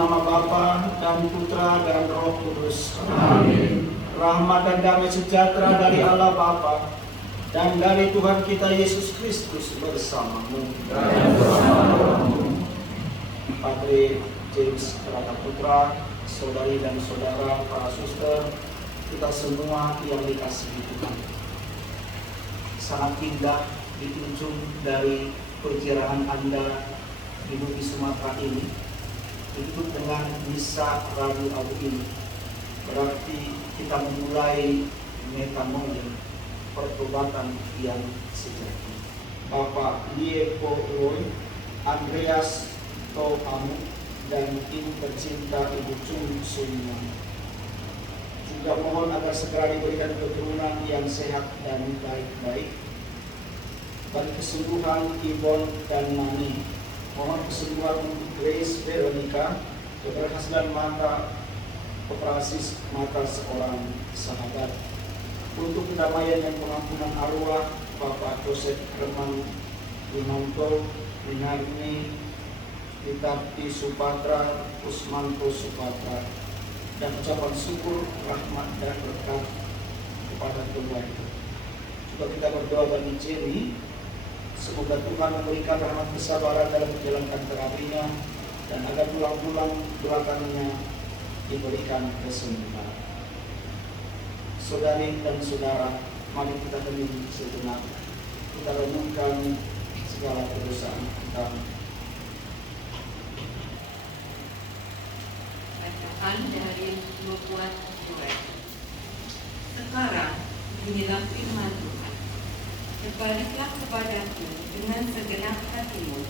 nama Bapa dan Putra dan Roh Kudus. Amin. Rahmat dan damai sejahtera dari Allah Bapa dan dari Tuhan kita Yesus Kristus bersamamu. Dan bersamamu. Padre James Raka Putra, saudari dan saudara, para suster, kita semua yang dikasihi Tuhan. Sangat indah di ujung dari perjalanan Anda di bumi Sumatera ini ditutup dengan misa Rabu Abu ini. Berarti kita memulai metanoia, pertobatan yang sejati. Bapak Liepo Roy, Andreas Tohamu, dan Ibu tercinta Ibu Chung semua. Juga mohon agar segera diberikan keturunan yang sehat dan baik-baik. Bagi kesembuhan Ibon dan Mani, mohon kesembuhan untuk Grace Veronica, keberhasilan mata operasi mata seorang sahabat. Untuk kedamaian dan pengampunan arwah Bapak Joseph Herman Wimanto, Winarni Ditapti Supatra, Usmanto Supatra, dan ucapan syukur, rahmat dan berkat kepada keluarga. Juga kita berdoa bagi Jenny, semoga Tuhan memberikan rahmat kesabaran dalam menjalankan terapinya dan agar tulang-tulang belakangnya diberikan kesembuhan. Saudari dan saudara, mari kita hening sejenak. Kita renungkan segala kedosaan kita. Bacaan dari Nubuat Yoel. Sekarang inilah firman Tuhan. Berbaliklah kepadaku dengan segenap hatimu,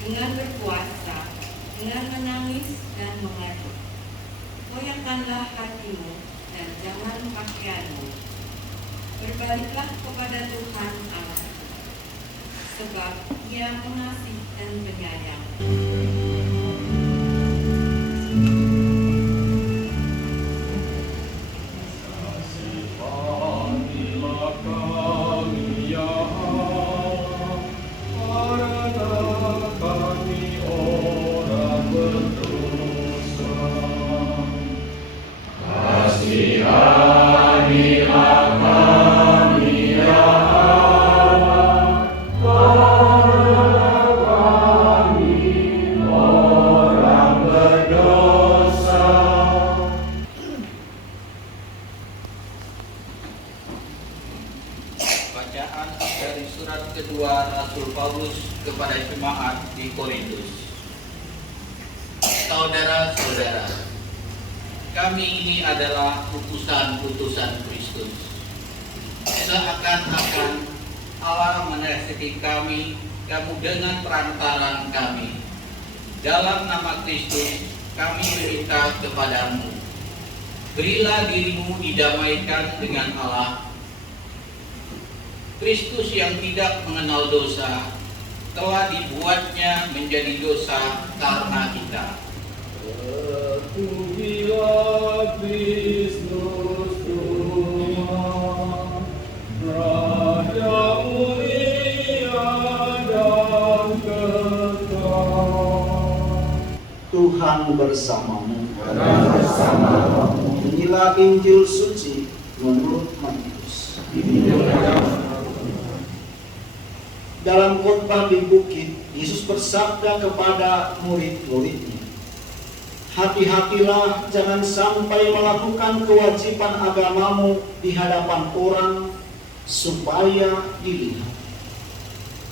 dengan berpuasa, dengan menangis dan mengadu. Goyahkanlah hatimu dan jangan pakaianmu. Berbaliklah kepada Tuhan Allah, sebab Ia mengasihi dan penyayang. Bacaan dari surat kedua Rasul Paulus kepada jemaat di Korintus. Saudara-saudara, kami ini adalah utusan-utusan Kristus. Seakan-akan Allah menasihati kami, kamu dengan perantaraan kami. Dalam nama Kristus, kami meminta kepadamu, berilah dirimu didamaikan dengan Allah. Kristus yang tidak mengenal dosa telah dibuatnya menjadi dosa karena kita. Terpujilah Kristus Tuhan, Raja mulia dan kekal. Tuhan bersamamu. Inilah Injil suci menurut Matius. Dalam khotbah di bukit, Yesus bersabda kepada murid-muridnya, hati-hatilah jangan sampai melakukan kewajiban agamamu di hadapan orang supaya dilihat.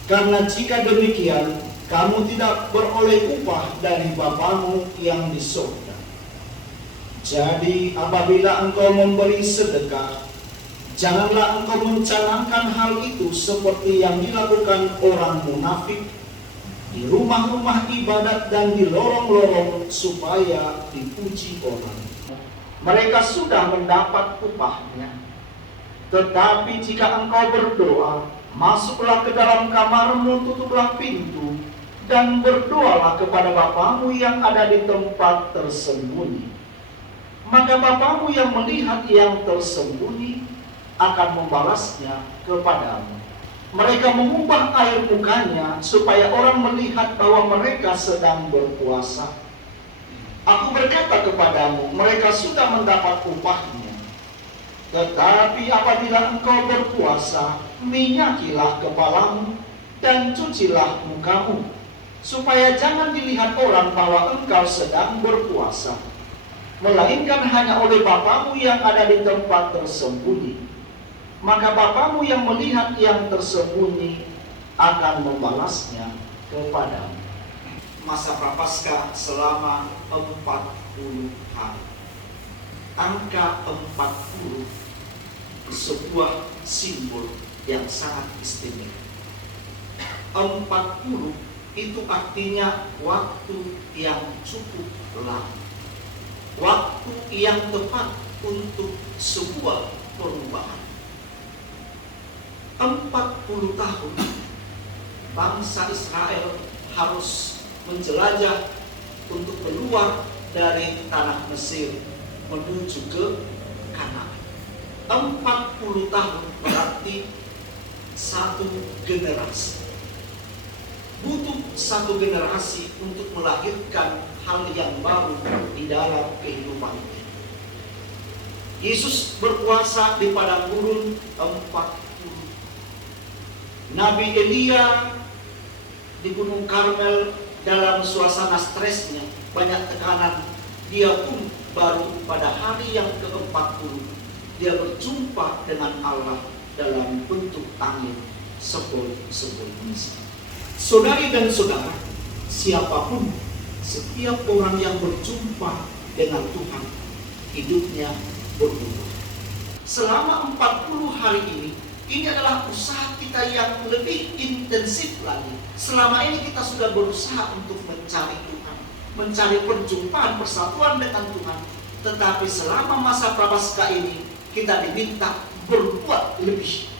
Karena jika demikian, kamu tidak beroleh upah dari Bapamu yang di surga. Jadi apabila engkau memberi sedekah, janganlah engkau mencanangkan hal itu seperti yang dilakukan orang munafik di rumah-rumah ibadat dan di lorong-lorong supaya dipuji orang. Mereka sudah mendapat upahnya. Tetapi jika engkau berdoa, masuklah ke dalam kamarmu, tutuplah pintu, dan berdoalah kepada Bapamu yang ada di tempat tersembunyi. Maka Bapamu yang melihat yang tersembunyi akan membalasnya kepadamu. Mereka mengubah air mukanya supaya orang melihat bahwa mereka sedang berpuasa. Aku berkata kepadamu, mereka sudah mendapat upahnya. Tetapi apabila engkau berpuasa, minyakilah kepalamu dan cucilah mukamu, supaya jangan dilihat orang bahwa engkau sedang berpuasa, melainkan hanya oleh Bapamu yang ada di tempat tersembunyi. Maka Bapamu yang melihat yang tersembunyi akan membalasnya kepadamu. Masa prapaskah selama 40 hari. Angka 40 sebuah simbol yang sangat istimewa. 40 itu artinya waktu yang cukup lama, waktu yang tepat untuk sebuah perubahan. 40 tahun bangsa Israel harus menjelajah untuk keluar dari tanah Mesir menuju ke Kanaan. 40 tahun berarti satu generasi. Butuh satu generasi untuk melahirkan hal yang baru di dalam kehidupan kita. Yesus berpuasa di padang gurun 40. Nabi Elia di Gunung Karmel dalam suasana stresnya, banyak tekanan, dia pun baru pada hari yang ke-40 dia berjumpa dengan Allah dalam bentuk angin sepoi-sepoi Misa. Saudari dan saudara, siapapun, setiap orang yang berjumpa dengan Tuhan, hidupnya berubah. Selama 40 hari ini adalah usaha kita yang lebih intensif lagi. Selama ini kita sudah berusaha untuk mencari Tuhan, mencari perjumpaan, persatuan dengan Tuhan. Tetapi selama masa prapaskah ini, kita diminta berbuat lebih.